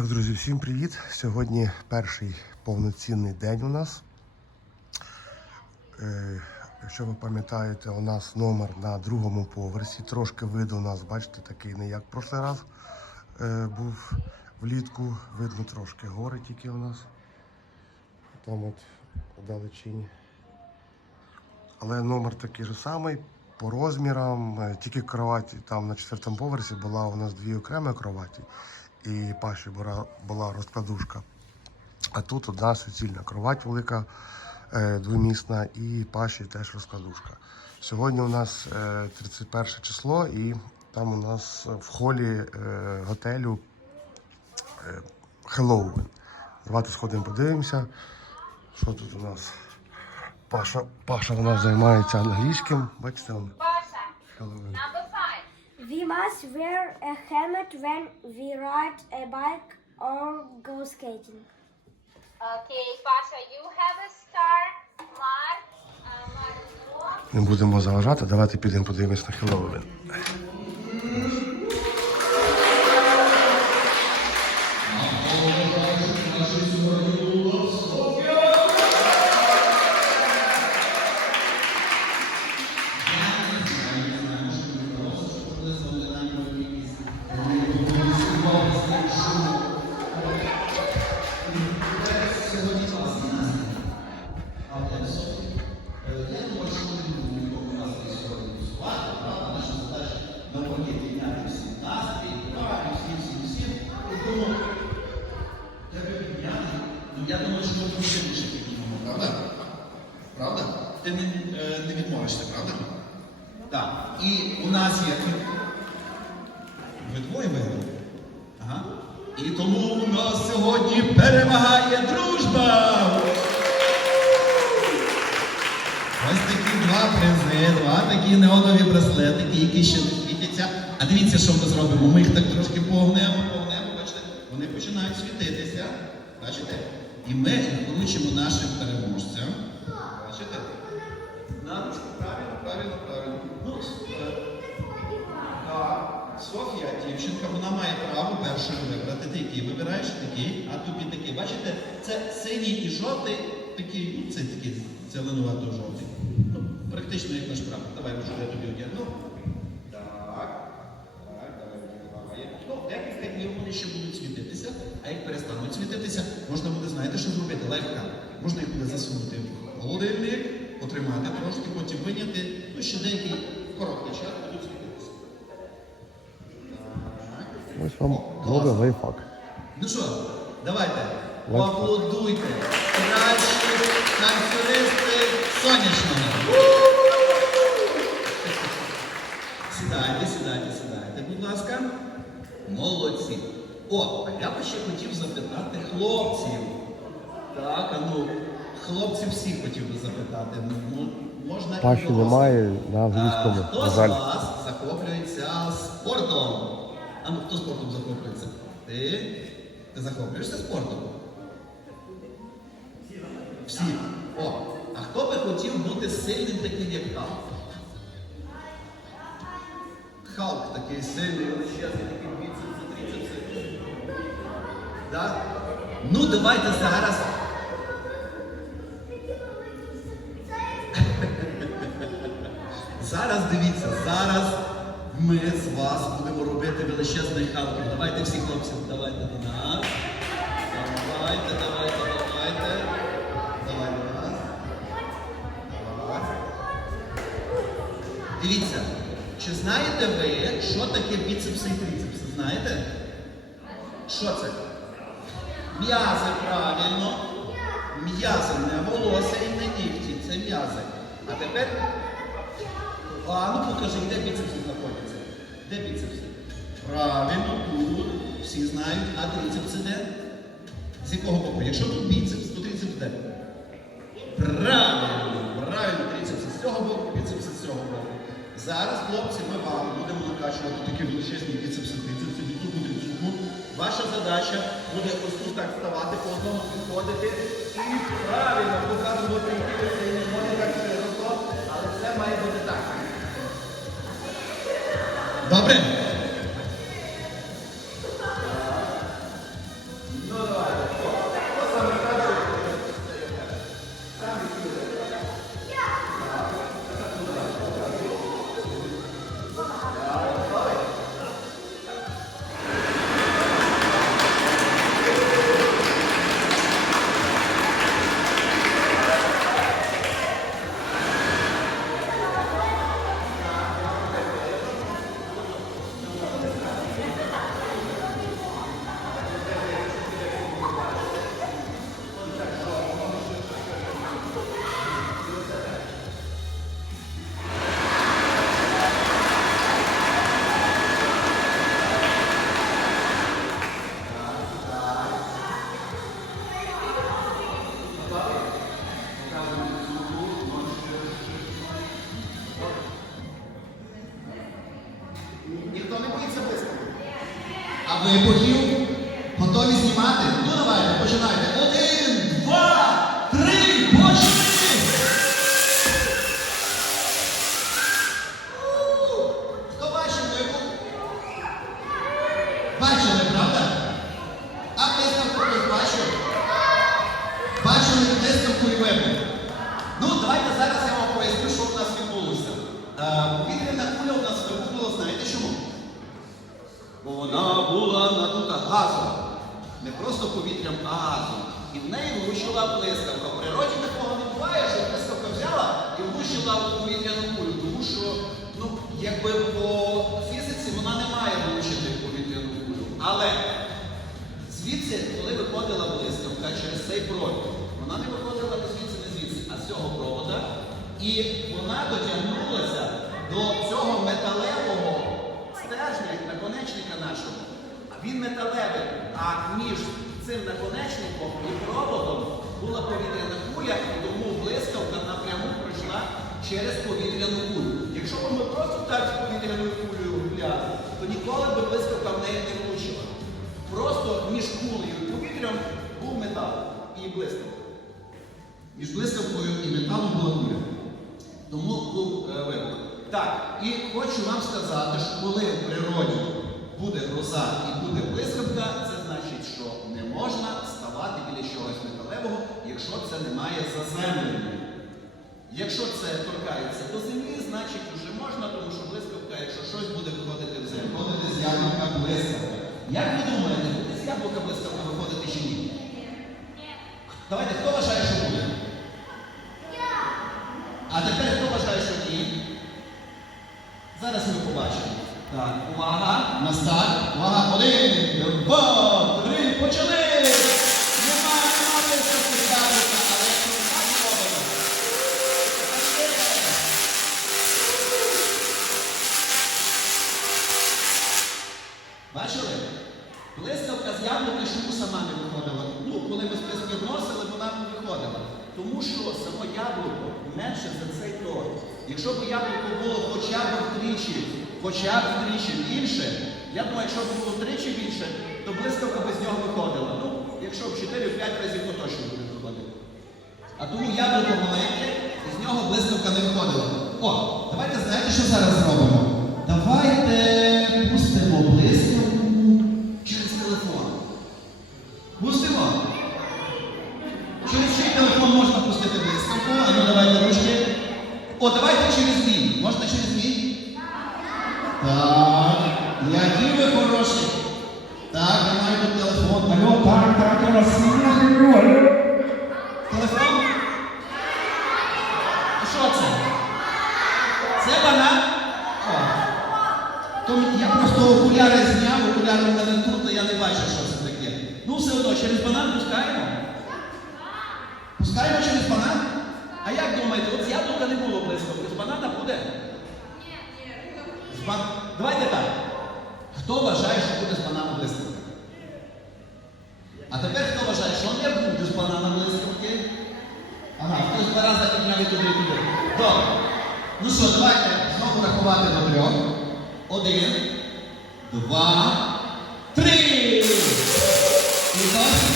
Так, друзі, всім привіт! Сьогодні перший повноцінний день у нас. Е, якщо ви пам'ятаєте, у нас номер на другому поверсі. Трошки виду у нас, бачите, такий не як в прошлий раз е, був влітку. Видно трошки гори тільки у нас. Там от вдалечині. Але номер такий же самий. По розмірам, е, тільки кроваті там на четвертому поверсі була у нас дві окремі кроваті, і паші була, розкладушка. А тут одна суцільна кровать велика, е, двомісна, і паші теж розкладушка. Сьогодні у нас е, 31 число, і там у нас в холі е, готелю е, Хеллоуін. Давайте сходимо, подивимося, що тут у нас. Паша, Паша у нас займається англійським. Бачите, Pasha, Хеллоуін. We must wear a helmet when we ride a bike or go skating. Okay, Pasha, you have a star mark. Uh, mark. Не будемо заважати, давайте підемо подивимось на Хеллоуін. Я думаю, що ми трошки більше піднімемо, правда? Правда? Ти не, е, не відмовишся, правда? Так. І у нас є. Ви двоє виграли? І тому у нас сьогодні перемагає дружба! Ось такі два призи, два такі неонові браслетики, які ще не світяться. А дивіться, що ми зробимо. Ми їх так трошки погнемо, погнемо, бачите, вони починають світитися. Бачите? І ми вручимо нашим переможцям. Бачите? На ручку, правильно, правильно, правильно. Ну, е. Софія, дівчинка, вона має право першою вибрати. Ти який вибираєш, такий, а тобі такий. Бачите, це синій і жовтий, такий, ну це такий зеленувато-жовтий. Ну, практично як наш прапор. Давай, може, я тобі одягну. Так. Так, давай давай. Ну, декілька днів вони ще будуть світитися, а як перестануть світитися, можна буде, знаєте, що зробити? Лайфхак. Можна їх буде засунути в холодильник, потримати трошки, потім виняти. Ну, ще деякий короткий час будуть світитися. Ось лайфхак. Ну що, давайте, поаплодуйте. Кращі танцюристи сонячного. Сідайте, сідайте, сідайте, будь ласка. Молодці. О, а я би ще хотів запитати хлопців. Так, а ну, хлопців всіх хотів би запитати. Ну, можна і Паші голосом. немає на англійському, А, Хто з вас захоплюється спортом? А ну хто спортом захоплюється? Ти? Ти захоплюєшся спортом? Всі. О, а хто би хотів бути сильним таким, як Халк? Халк такий сильний, величезний? Ну, давайте зараз. Зараз дивіться, зараз ми з вас будемо робити величезний халків. Давайте всі хлопці, давайте до нас. Давайте, давайте, давайте. Давай до нас. Давай. Дивіться, чи знаєте ви, що таке біцепси і трицепси? Знаєте? Що це? М'язи, правильно. М'язи, не волосся і не нігті, це м'язи. А тепер а ну покажи, де біцепси знаходяться? Де біцепси? Правильно, тут. Всі знають, а трицепси де? З якого боку? Якщо тут біцепс, то трицепс де? Правильно, правильно, трицепси з цього боку, біцепси з цього боку. Зараз, хлопці, ми вам будемо накачувати такі величезні біцепси, трицепси, біцупу, трицупу. Ваша задача буде ось тут так вставати, по одному підходити і правильно показувати, які ви сильні, так широко, але це має бути так. Добре? Ніхто не боїться висновку. А ви богів готові знімати? Ну давайте, починайте. Один. Просто повітрям, а. І в неї влучила блискавка. В природі такого не буває, що блискавка взяла і влучила в повітряну кулю. Тому що, ну, якби по фізиці вона не має влучити в повітряну кулю. Але звідси, коли виходила блискавка через цей провід, вона не виходила не звідси, не звідси, а з цього провода. І вона дотягнулася до цього металевого стержня, наконечника нашого. Він металевий. А між цим наконечником і проводом була повітряна куля, і тому блискавка напряму пройшла через повітряну кулю. Якщо б ми просто так з повітряною кулею гуляли, то ніколи б блискавка в неї не влучила. Просто між кулею і повітрям був метал і блискавка. Між блискавкою і металом була куля. Тому був е, вибух. Так, і хочу вам сказати, що коли в природі буде гроза і буде блискавка, це значить, що не можна ставати біля чогось металевого, якщо це не має заземлення. Якщо це торкається до землі, значить вже можна, тому що блискавка, якщо щось буде виходити в землю, виходити з яблука блискавка. Як ви думаєте, буде з яблука блискавка виходити чи ні? Давайте, хто вважає, що буде? А тепер хто вважає, що ні? Зараз ми побачимо. Так, увага, на старт. Увага, один, два, три, почали! Нема, нема виставки але. Бачили? Блискавка з яблука чому сама не виходила? Ну, коли ми списки вносили, вона не виходила. Тому що само яблуко менше за цей торт. Якщо б яблуко було хоча б втричі, хоча б втричі більше, я думаю, якщо б було втричі більше, то блискавка би з нього виходила. Ну, якщо б 4-5 разів, то точно буде виходити. А тому яблуко маленьке, і з нього блискавка не виходила. О, давайте знаєте, що зараз зробимо? Давайте пустимо блискавку через телефон. Пустимо. Через чий телефон можна пустити блискавку? А ну давайте ручки. О, давайте через мій. Можна через мій? Так. Які ви хороші. Так, тут телефон. Алло, так, так, я вас сильно алло. Телефон? А Що це? Це банан? О. То я просто окуляри зняв, окуляри в мене тут, то я не бачу, що це таке. Ну, все одно, через банан пускаємо? Пускаємо через банан? А як думаєте, от з яблука не було блискавки, з банана буде? З бан... Давайте так. Хто вважає, що буде з банана блискавка? А тепер хто вважає, що не буде з банана блискавки? Ага, хтось два рази підняв і туди, туди. Добре. Ну що, давайте знову рахувати до трьох. Один, два, три. І досить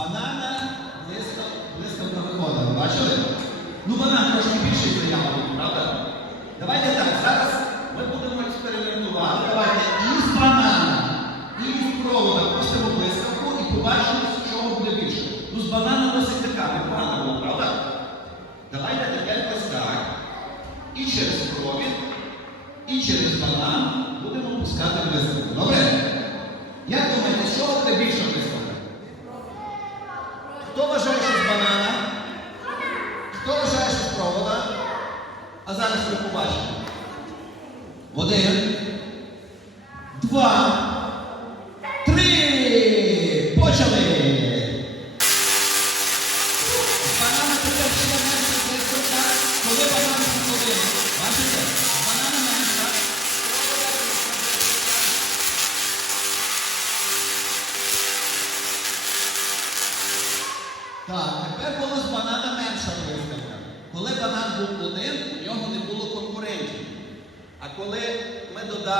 банана блискав, блискавка виходила. Бачили? Ну банан трошки більший за яблуко, правда? Давайте так, зараз ми будемо експериментувати. Давайте і з банана, і з провода пустимо блискавку і побачимо, з чого буде більше. Ну з банана досить така, непогана була, правда? Давайте тепер ось так. І через провід, і через банан будемо пускати блискавку. Добре? Як думаєте, з чого буде більше блискавка?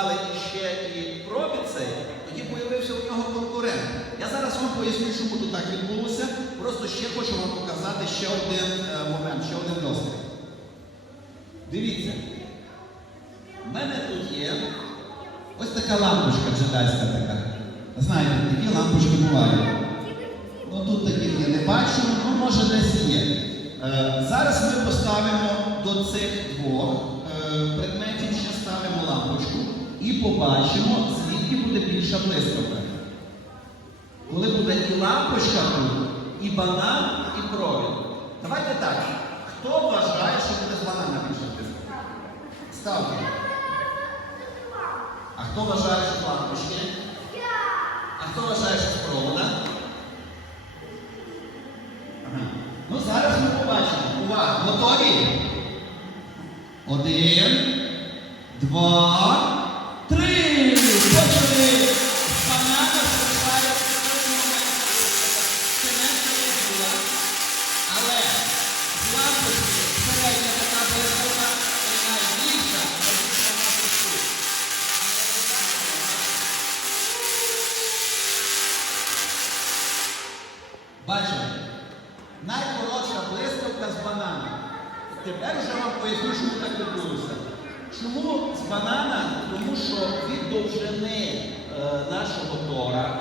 Ми додали іще і провід цей, тоді появився у нього конкурент. Я зараз вам поясню, чому тут так відбулося. Просто ще хочу вам показати ще один е, момент, ще один досвід. Дивіться. У мене тут є ось така лампочка джедайська така. Знаєте, такі лампочки бувають. Ну тут таких я не бачу, ну може десь є. Е, зараз ми поставимо до цих двох е, предметів, ще і побачимо, звідки буде більша блискавка. Коли буде і лампочка тут, і банан, і провід. Давайте так. Хто вважає, що буде з банана більша блискавка? Ставте. А хто вважає, що лампочки? А хто вважає, що з провода? Ага. Ну зараз ми побачимо. Увага, готові? Один, банана? Тому що від довжини е, нашого тора,